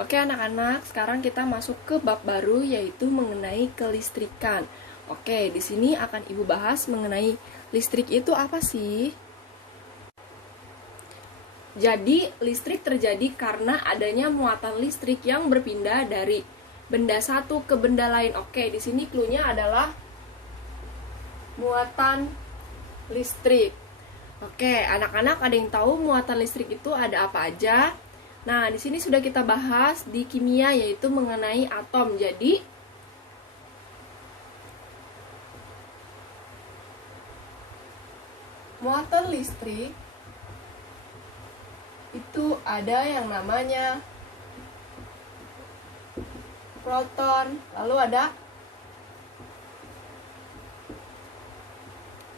Oke anak-anak, sekarang kita masuk ke bab baru yaitu mengenai kelistrikan. Oke, di sini akan Ibu bahas mengenai listrik itu apa sih? Jadi, listrik terjadi karena adanya muatan listrik yang berpindah dari benda satu ke benda lain. Oke, di sini clue-nya adalah muatan listrik. Oke, anak-anak ada yang tahu muatan listrik itu ada apa aja? Nah, di sini sudah kita bahas di kimia yaitu mengenai atom. Jadi, muatan listrik itu ada yang namanya proton, lalu ada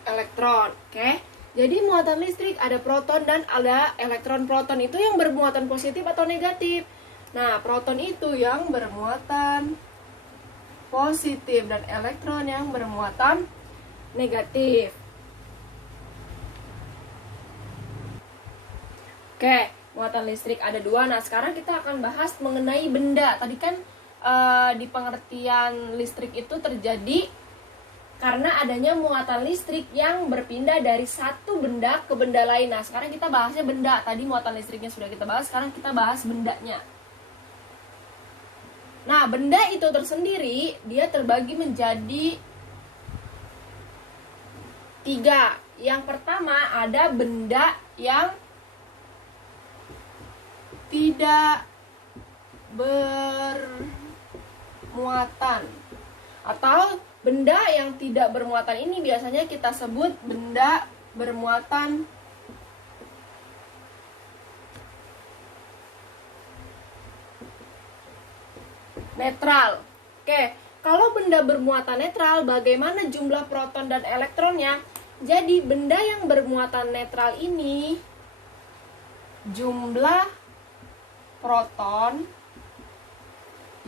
elektron. Oke. Jadi muatan listrik ada proton dan ada elektron. Proton itu yang bermuatan positif atau negatif. Nah, proton itu yang bermuatan positif dan elektron yang bermuatan negatif. Oke, muatan listrik ada dua. Nah, sekarang kita akan bahas mengenai benda. Tadi kan di pengertian listrik itu terjadi karena adanya muatan listrik yang berpindah dari satu benda ke benda lain. Nah, sekarang kita bahasnya benda. Tadi muatan listriknya sudah kita bahas, sekarang kita bahas bendanya. Nah, benda itu tersendiri, dia terbagi menjadi 3. Yang pertama, ada benda yang tidak bermuatan. Atau benda yang tidak bermuatan ini biasanya kita sebut benda bermuatan netral. Oke, kalau benda bermuatan netral, bagaimana jumlah proton dan elektronnya? Jadi benda yang bermuatan netral ini jumlah proton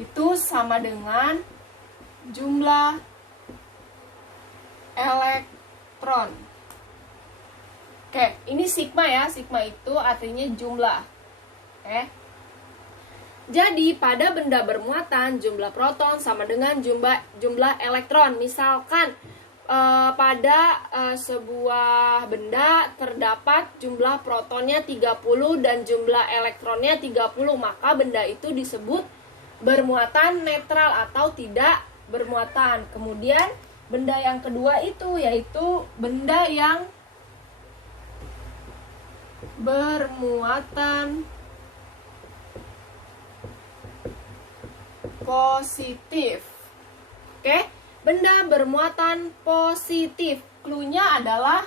itu sama dengan jumlah elektron. Oke, ini sigma ya. Sigma itu artinya jumlah. Oke. Jadi pada benda bermuatan jumlah proton sama dengan jumlah elektron. Misalkan pada sebuah benda terdapat jumlah protonnya 30 dan jumlah elektronnya 30, maka benda itu disebut bermuatan netral atau tidak bermuatan. Kemudian benda yang kedua itu yaitu benda yang bermuatan positif. Oke, benda bermuatan positif. Clue-nya adalah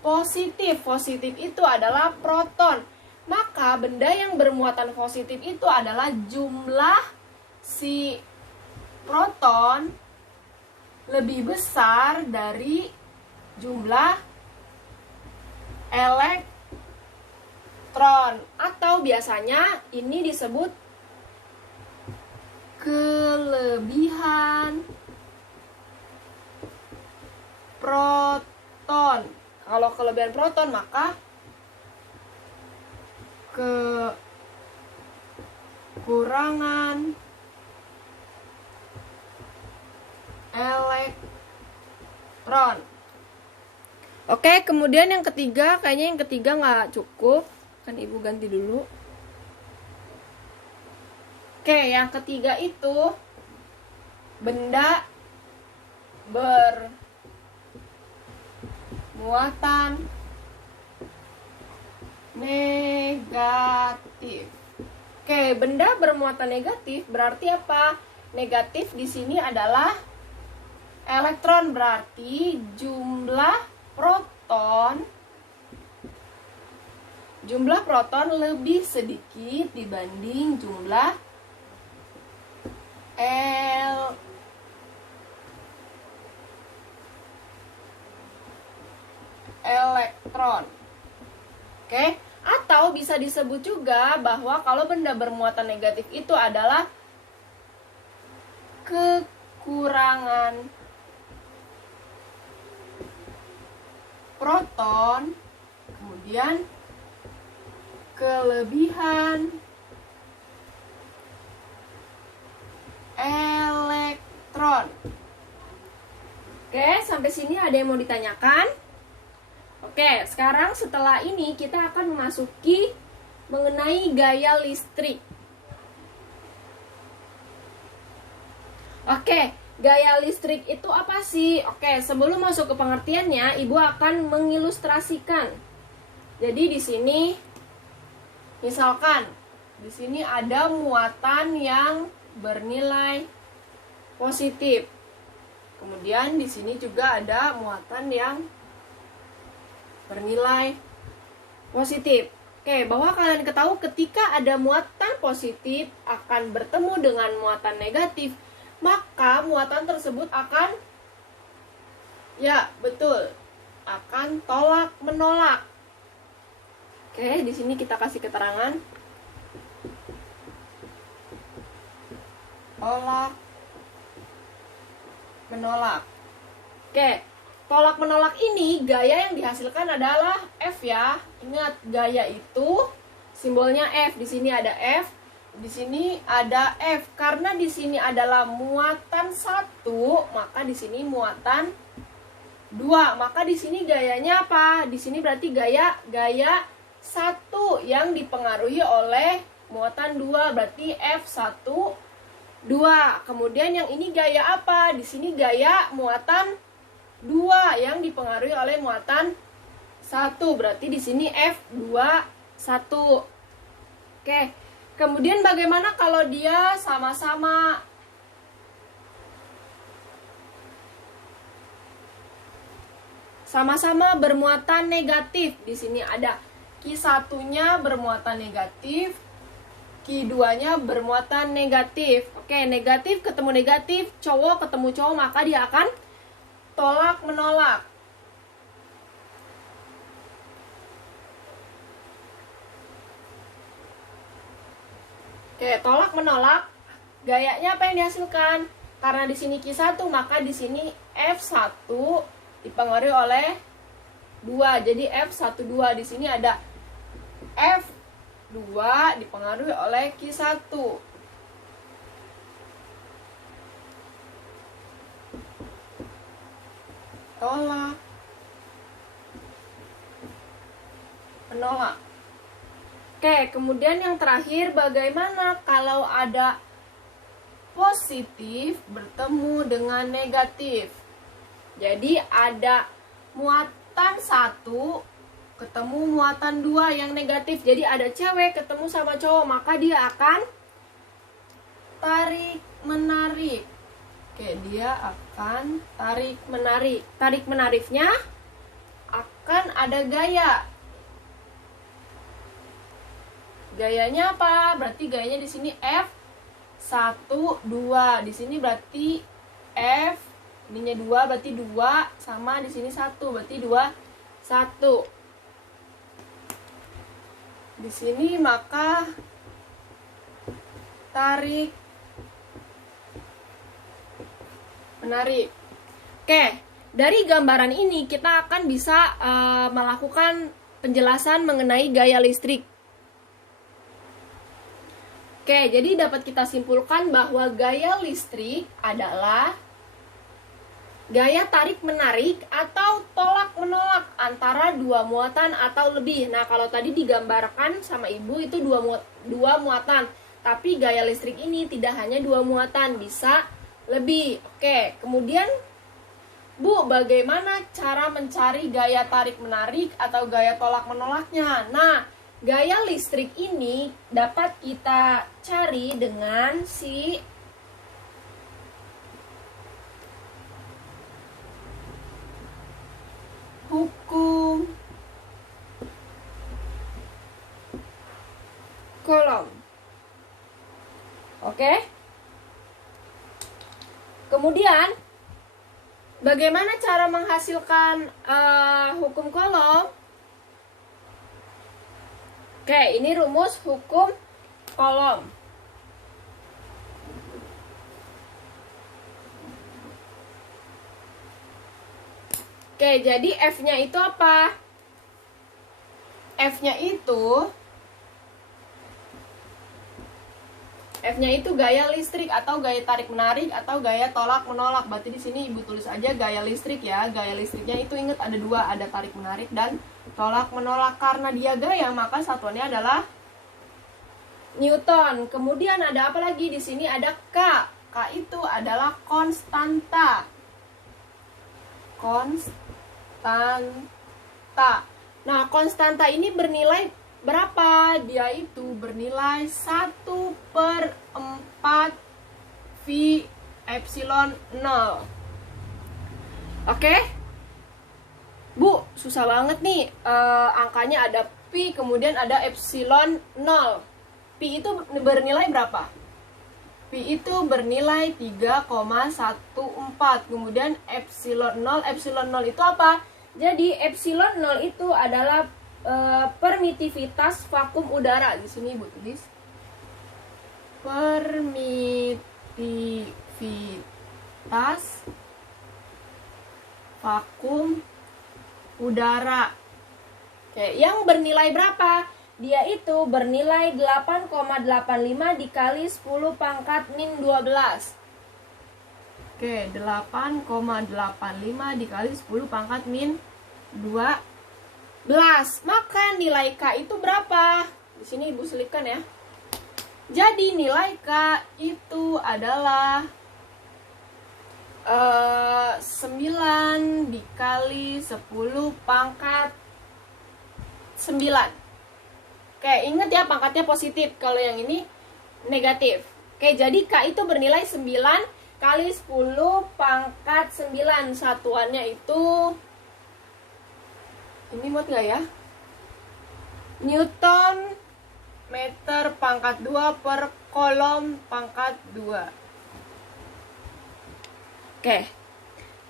positif. Positif itu adalah proton. Maka benda yang bermuatan positif itu adalah jumlah si proton lebih besar dari jumlah elektron, atau biasanya ini disebut kelebihan proton. Kalau kelebihan proton maka kekurangan elektron. Oke, kemudian yang ketiga, kayaknya yang ketiga nggak cukup. Kan Ibu ganti dulu. Oke, yang ketiga itu benda bermuatan negatif. Oke, benda bermuatan negatif berarti apa? Negatif di sini adalah elektron, berarti jumlah proton lebih sedikit dibanding jumlah elektron. Oke, atau bisa disebut juga bahwa kalau benda bermuatan negatif itu adalah kekurangan proton, kemudian kelebihan sampai sini ada yang mau ditanyakan? Oke, sekarang setelah ini kita akan memasuki mengenai gaya listrik. Oke, gaya listrik itu apa sih? Oke, sebelum masuk ke pengertiannya, Ibu akan mengilustrasikan. Jadi di sini, misalkan, di sini ada muatan yang bernilai positif. Kemudian di sini juga ada muatan yang bernilai positif. Oke, bahwa kalian ketahui ketika ada muatan positif akan bertemu dengan muatan negatif, maka muatan tersebut akan, ya betul, akan tolak menolak. Oke, di sini kita kasih keterangan. Tolak menolak. Oke, tolak menolak ini gaya yang dihasilkan adalah F ya. Ingat, gaya itu simbolnya F. Di sini ada F, di sini ada F. Karena di sini adalah muatan 1, maka di sini muatan 2. Maka di sini gayanya apa? Di sini berarti gaya 1 yang dipengaruhi oleh muatan 2, berarti F1 2. Kemudian yang ini gaya apa? Di sini gaya muatan 2 yang dipengaruhi oleh muatan 1. Berarti di sini F2 1. Oke. Kemudian bagaimana kalau dia sama-sama bermuatan negatif? Di sini ada Q1-nya bermuatan negatif, Q2-nya bermuatan negatif. Oke, negatif ketemu negatif, cowok ketemu cowok, maka dia akan tolak menolak. Oke, tolak menolak gayanya apa yang dihasilkan? Karena di sini Q1, maka di sini F1 dipengaruhi oleh 2. Jadi F1 2. Di sini ada F2 dipengaruhi oleh Q1. Tolak menolak. Oke, kemudian yang terakhir, bagaimana kalau ada positif bertemu dengan negatif? Jadi ada muatan 1 ketemu muatan 2 yang negatif. Jadi ada cewek ketemu sama cowok, maka dia akan tarik menarik. Oke, dia akan tarik menarik. Tarik menariknya akan ada gaya. Gayanya apa? Berarti gayanya di sini F1 2. Di sini berarti F ininya 2, berarti 2 sama di sini 1, berarti 2 1. Di sini maka tarik menarik. Oke, dari gambaran ini kita akan bisa melakukan penjelasan mengenai gaya listrik. Oke, jadi dapat kita simpulkan bahwa gaya listrik adalah gaya tarik-menarik atau tolak-menolak antara dua muatan atau lebih. Nah, kalau tadi digambarkan sama Ibu itu dua muatan. Tapi gaya listrik ini tidak hanya dua muatan, bisa lebih. Oke, kemudian Bu, bagaimana cara mencari gaya tarik-menarik atau gaya tolak-menolaknya? Nah, gaya listrik ini dapat kita cari dengan si hukum Coulomb. Oke. Kemudian bagaimana cara menghasilkan hukum Coulomb? Oke, ini rumus hukum Coulomb. Oke, jadi F-nya itu apa? F-nya itu F-nya itu gaya listrik atau gaya tarik menarik atau gaya tolak menolak. Berarti di sini Ibu tulis aja gaya listrik ya. Gaya listriknya itu ingat ada dua, ada tarik menarik dan tolak menolak. Karena dia gaya, maka satuannya adalah Newton. Kemudian ada apa lagi? Di sini ada K. K itu adalah konstanta. Konstanta. Nah, konstanta ini bernilai berapa? Dia itu bernilai 1/4 V epsilon 0. Oke? Bu, susah banget nih. Angkanya ada pi, kemudian ada epsilon 0. Pi itu bernilai berapa? Pi itu bernilai 3,14. Kemudian epsilon 0. Epsilon 0 itu apa? Jadi epsilon 0 itu adalah permitivitas vakum udara. Di sini Ibu tulis permitivitas vakum udara. Oke, yang bernilai berapa? Dia itu bernilai 8,85 dikali 10 pangkat min 12. Oke, 8,85 dikali 10 pangkat min 12. Maka nilai K itu berapa? Di sini Ibu selipkan ya. Jadi nilai K itu adalah 9 dikali 10 pangkat 9. Oke, ingat ya pangkatnya positif. Kalau yang ini negatif. Oke, jadi K itu bernilai 9 kali 10 pangkat 9. Satuannya itu, ini muat gak ya? Newton meter pangkat 2 per kolom pangkat 2. Oke.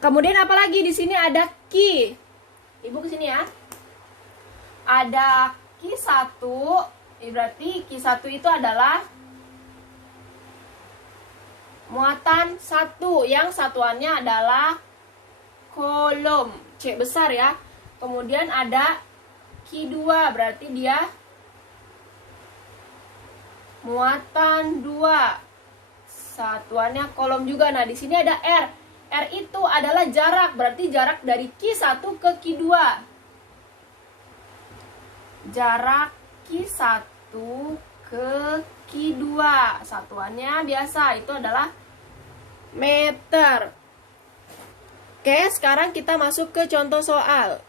Kemudian apa lagi? Di sini ada Q. Ibu ke sini ya. Ada Q1. Berarti Q1 itu adalah muatan 1 yang satuannya adalah kolom. C besar ya. Kemudian ada Q2, berarti dia muatan 2. Satuannya kolom juga. Nah, di sini ada R. R itu adalah jarak, berarti jarak dari Q1 ke Q2. Jarak Q1 ke Q2. Satuannya biasa, itu adalah meter. Oke, sekarang kita masuk ke contoh soal.